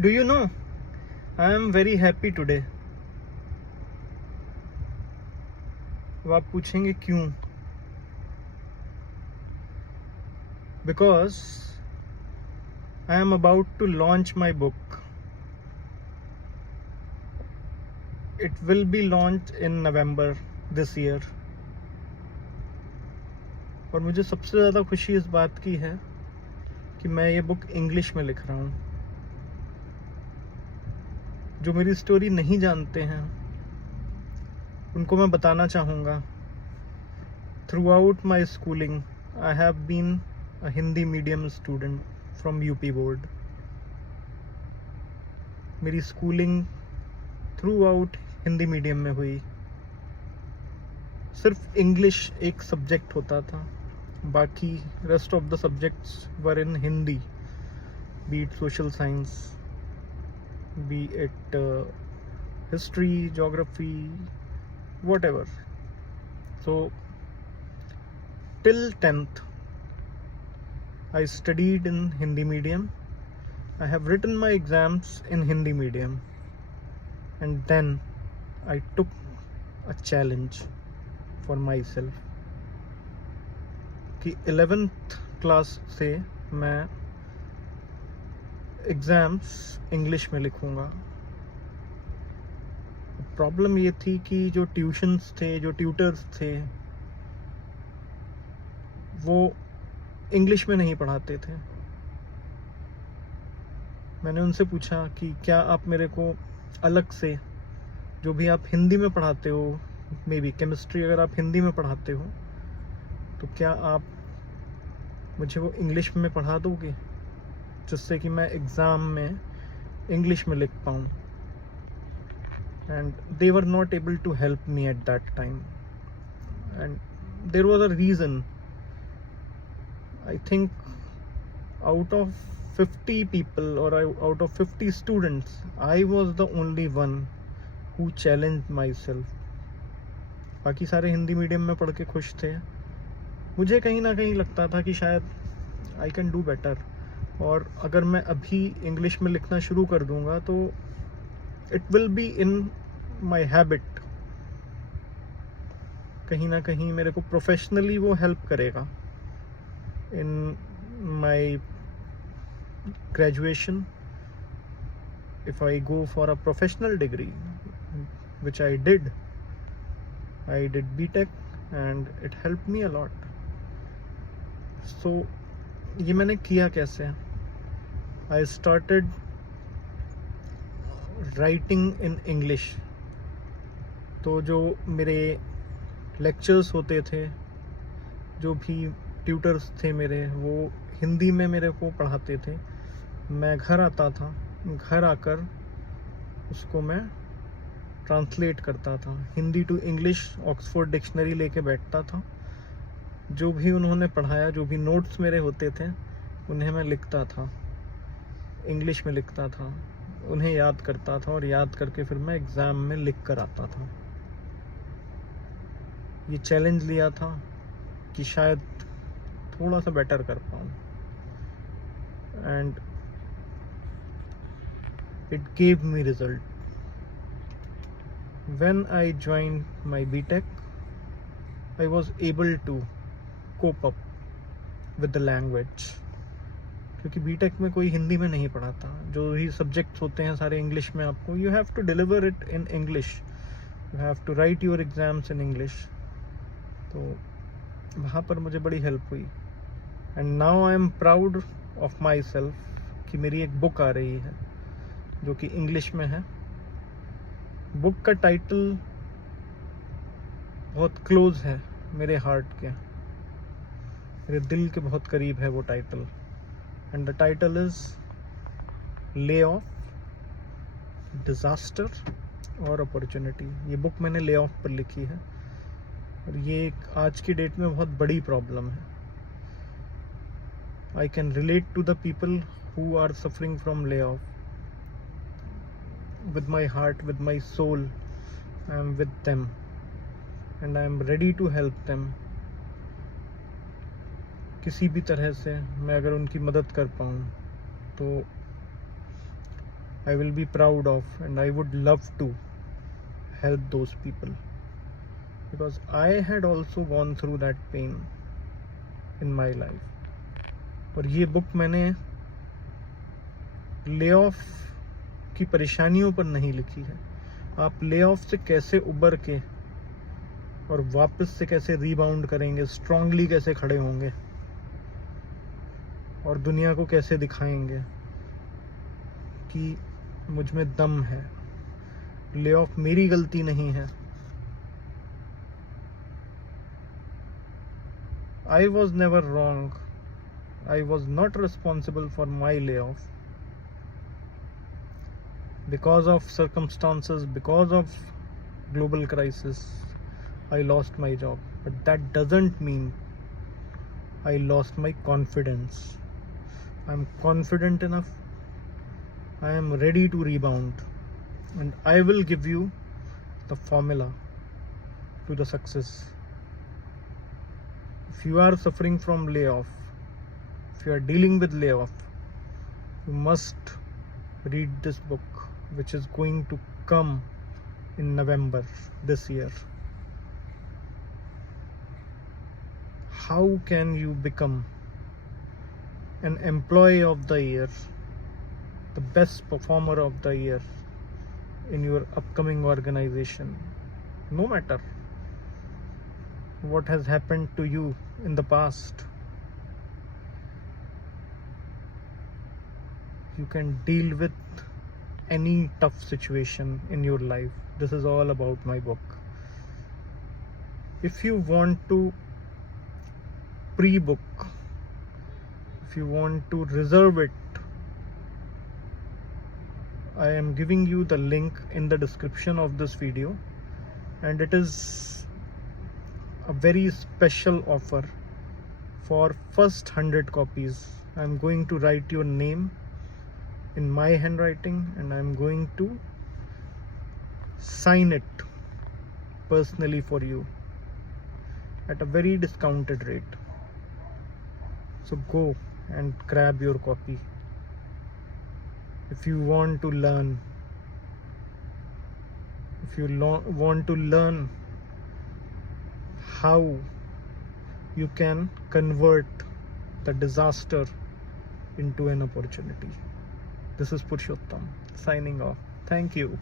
Do you know, I am very happy today. अब आप पूछेंगे क्यों? Because I am about to launch my book. It will be launched in November this year. और मुझे सबसे ज़्यादा खुशी इस बात की है कि मैं ये बुक इंग्लिश में लिख रहा हूँ। जो मेरी स्टोरी नहीं जानते हैं उनको मैं बताना चाहूँगा। Throughout my schooling I have been a Hindi medium student from UP board. मेरी schooling throughout Hindi medium में हुई। सिर्फ इंग्लिश एक सब्जेक्ट होता था, बाकी rest of the subjects were in Hindi, be it social science, be it history, geography, whatever. So till 10th I studied in Hindi medium. I have written my exams in Hindi medium, and then I took a challenge for myself कि 11th class से मैं exams English में लिखूँगा। Problem ये थी कि जो tuitions थे, जो ट्यूटर्स थे, वो इंग्लिश में नहीं पढ़ाते थे। मैंने उनसे पूछा कि क्या आप मेरे को अलग से जो भी आप हिंदी में पढ़ाते हो, मे बी केमिस्ट्री अगर आप हिंदी में पढ़ाते हो, तो क्या आप मुझे वो इंग्लिश में पढ़ा दोगे जिससे कि मैं एग्ज़ाम में इंग्लिश में लिख पाऊँ। And they were not able to help me at that time, and there was a reason. I think out of 50 people, or out of 50 students, I was the only one who challenged myself. बाकी सारे Hindi medium में पढ़ के खुश थे। मुझे कहीं ना कहीं लगता था कि शायद आई कैन डू बेटर, और अगर मैं अभी इंग्लिश में लिखना शुरू कर दूंगा तो it will be in my habit. कहीं ना कहीं मेरे को प्रोफेशनली वो हेल्प करेगा in my graduation, if I go for a professional degree, which I did BTech, and it help me a lot. So ये मैंने किया कैसे? I started writing in English. तो जो मेरे लेक्चर्स होते थे, जो भी ट्यूटर्स थे मेरे, वो हिंदी में मेरे को पढ़ाते थे। मैं घर आता था, घर आकर उसको मैं ट्रांसलेट करता था Hindi to English. Oxford dictionary लेके बैठता था, जो भी उन्होंने पढ़ाया, जो भी नोट्स मेरे होते थे, उन्हें मैं लिखता था, इंग्लिश में लिखता था, उन्हें याद करता था, और याद करके फिर मैं एग्ज़ाम में लिख कर आता था। ये चैलेंज लिया था कि शायद थोड़ा सा बेटर कर पाऊँ, and it gave me result. When I join my BTech, I was able to cope up with the language, क्योंकि बीटेक में कोई हिंदी में नहीं पढ़ाता। जो ही सब्जेक्ट्स होते हैं सारे इंग्लिश में। आपको you have to deliver it in English, you have to write your exams in English. तो वहाँ पर मुझे बड़ी हेल्प हुई, and now I am proud of myself कि मेरी एक बुक आ रही है जो कि इंग्लिश में है। बुक का टाइटल बहुत क्लोज है मेरे हार्ट के, मेरे दिल के बहुत करीब है वो title, and the title is lay off, disaster और अपॉर्चुनिटी। ये बुक मैंने ले ऑफ पर लिखी है, और ये एक आज की डेट में बहुत बड़ी प्रॉब्लम है। I can relate to the people who are suffering from lay off. with my heart, with my soul, I am with them, and I am ready to help them. किसी भी तरह से मैं अगर उनकी मदद कर पाऊँ तो I will be proud of, and I would love to help those people, because I had also gone through that pain in my life. और ये बुक मैंने ले ऑफ की परेशानियों पर नहीं लिखी है। आप ले ऑफ से कैसे उबर के और वापस से कैसे रीबाउंड करेंगे, स्ट्रांगली कैसे खड़े होंगे और दुनिया को कैसे दिखाएंगे कि मुझ में दम है। ले ऑफ मेरी गलती नहीं है। I was never wrong. I was not responsible for my layoff. Because of circumstances, because of global crisis, I lost my job. But that doesn't mean I lost my confidence. I'm confident enough. I am ready to rebound. And I will give you the formula to the success. If you are suffering from layoff, if you are dealing with layoff, you must read this book, which is going to come in November this year. How can you become an employee of the year, the best performer of the year in your upcoming organization? No matter what has happened to you in the past, you can deal with any tough situation in your life. This is all about my book. If you want to pre-book, if you want to reserve it, I am giving you the link in the description of this video, and it is a very special offer for first 100 copies. I am going to write your name in my handwriting, and I am going to sign it personally for you at a very discounted rate. So go and grab your copy. If you want to learn, if you want to learn how you can convert the disaster into an opportunity. This is Purushottam signing off. Thank you.